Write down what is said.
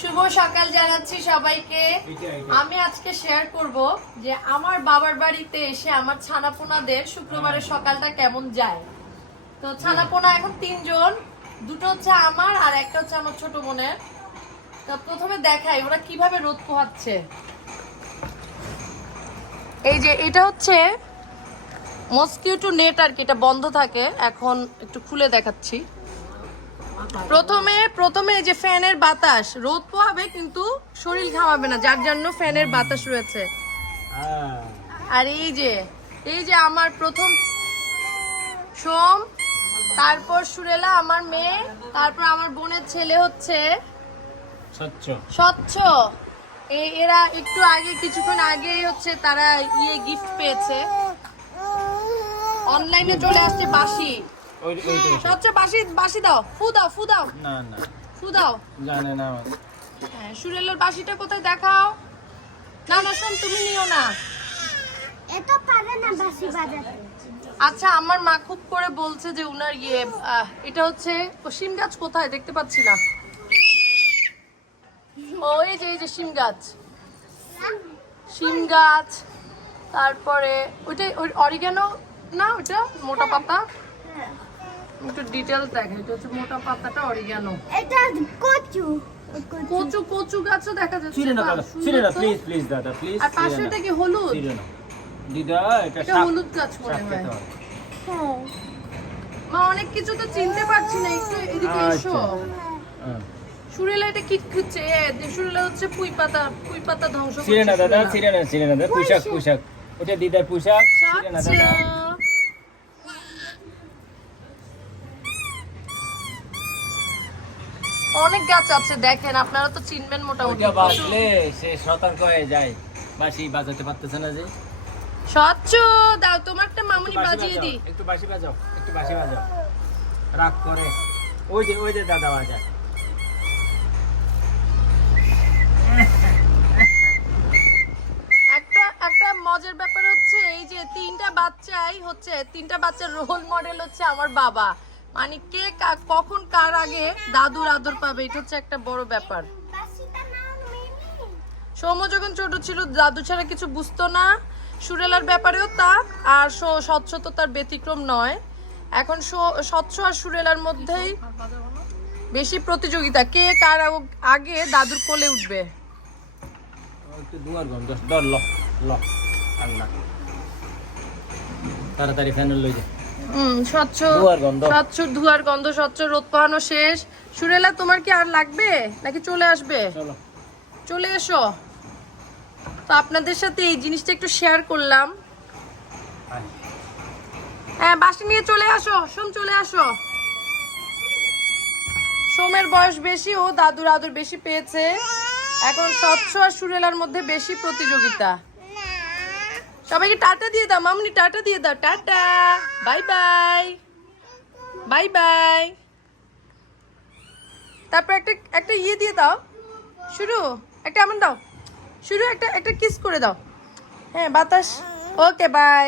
শুভ সকাল জানাচ্ছি সবাইকে। আমি আজকে শেয়ার করব যে আমার বাবার বাড়িতে এসে আমার ছানাপোনাদের শুক্রবারের সকালটা কেমন যায়। তো ছানাপোনা এখন তিনজন দুটো হচ্ছে আমার আর একটা হচ্ছে আমার ছোট বোনের। তো প্রথমে দেখাই ওরা কীভাবে রোদ পোহাচ্ছে। এই যে এটা হচ্ছে মস্কিউটো নেট আর কি এটা বন্ধ থাকে। এখন একটু খুলে দেখাচ্ছি। প্রথমে প্রথমে যে ফ্যানের বাতাস রোদ পোহাবে কিন্তু শরীর ঘামাবে না যার জন্য ফ্যানের বাতাস রয়েছে। হ্যাঁ। আর এই যে এই যে আমার প্রথম সোম তারপর সুরেলা আমার মেয়ে তারপর আমার বোনের ছেলে হচ্ছে স্বচ্ছ। স্বচ্ছ। এরা একটু আগে কিছুক্ষণ আগেই হচ্ছে তারা ইয়ে গিফট পেয়েছে। অনলাইনে চলে আসছে বাসি ওই বাসি বাসি দাও। ফু দাও ফু দাও। না না। ফু দাও। জানে না হ্যাঁ সুরেলের বাসিটা কোথায় দেখাও? না না শোন তুমি নিও না। এত পারে না বাসি বাজাতে। আচ্ছা আমার মা খুব করে বলছে যে উনার ইয়ে আহ, এটা হচ্ছে শিম গাছ কোথায়? দেখতে পাচ্ছি না। ও এই যে এই যে শিম গাছ। শিম গাছ তারপরে ওইটা অরিগানো না ওইটা? মোটা পাতা? একটু ডিটেলস দেখে এটা হচ্ছে মোটা পাতাটা অরিগানো এটা কচু। কচু কচু গাছও দেখা যাচ্ছে। ছিঁড়ে না বাহ, দাদা সুন্দর ছিঁড়ে না প্লিজ প্লিজ দাদা প্লিজ আর পাশেটা কি হলুদ? ছিঁড়ে না দিদা এটা এটা হলুদ গাছ মনে হয়। হ্যাঁ। মা অনেক কিছু তো চিনতে পারছি না একটু এদিকে এসো। আচ্ছা। হ্যাঁ। সুরেলা এটা কি খুঁজছে? এ, সুরেলা হচ্ছে পুঁই পাতা পুঁই পাতা ধ্বংস করছে ছিঁড়ে না দাদা। ছিঁড়ে না ছিঁড়ে না দাদা পোশাক পোশাক ওটা দিদার পোশাক ছিঁড়ে না দাদা। অনেক গাছ আছে দেখেন আপনারা তো চিনবেন মোটামুটি। বাজলে সে সতর্ক হয়ে যায়। বাসি বাজাতে পারতেছে না যে। স্বচ্ছ! দাও তোমারটা মামুনি বাজিয়ে দি একটু বাসি বাজাও একটু বাসি বাজাও। রাগ করে। ওই যে ওই যে দাদা বাজা একটা একটা মজার ব্যাপার হচ্ছে এই যে তিনটা বাচ্চাই হচ্ছে তিনটা বাচ্চার রোল মডেল হচ্ছে আমার বাবা। মানে কে কখন কার আগে দাদুর আদর পাবে? এটা হচ্ছে একটা বড় ব্যাপার। সৌম্য যখন ছোট ছিল, দাদু ছাড়া কিছু বুঝতো না। সুরেলার ব্যাপারেও তা আর স্বচ্ছ তো তার ব্যতিক্রম নয়। এখন স্বচ্ছ আর সুরেলার মধ্যেই বেশি প্রতিযোগিতা। কে কার আগে দাদুর কোলে উঠবে? তাড়াতাড়ি ফ্যানের লই যা। হুম স্বচ্ছ স্বচ্ছ ধোয়ার গন্ধ স্বচ্ছ রোদ পাহানো শেষ। সুরেলা তোমার কি আর লাগবে? নাকি চলে আসবে? চলে। এসো। তো আপনাদের সাথে এই জিনিসটা একটু শেয়ার করলাম। হ্যাঁ বাসি নিয়ে চলে আসো। সোম চলে আসো। সোমের বয়স বেশি ও দাদুর আদর বেশি পেয়েছে। এখন স্বচ্ছ আর সুরেলার মধ্যে বেশি প্রতিযোগিতা। সবাইকে টাটা দিয়ে দাও, মামনি টাটা দিয়ে দাও, tata, bye bye bye bye. তারপর একটা একটা ইয়ে দিয়ে দাও, শুরু, একটা এমন দাও, শুরু একটা একটা কিস করে দাও। হ্যাঁ বাতাস, ওকে, বাই।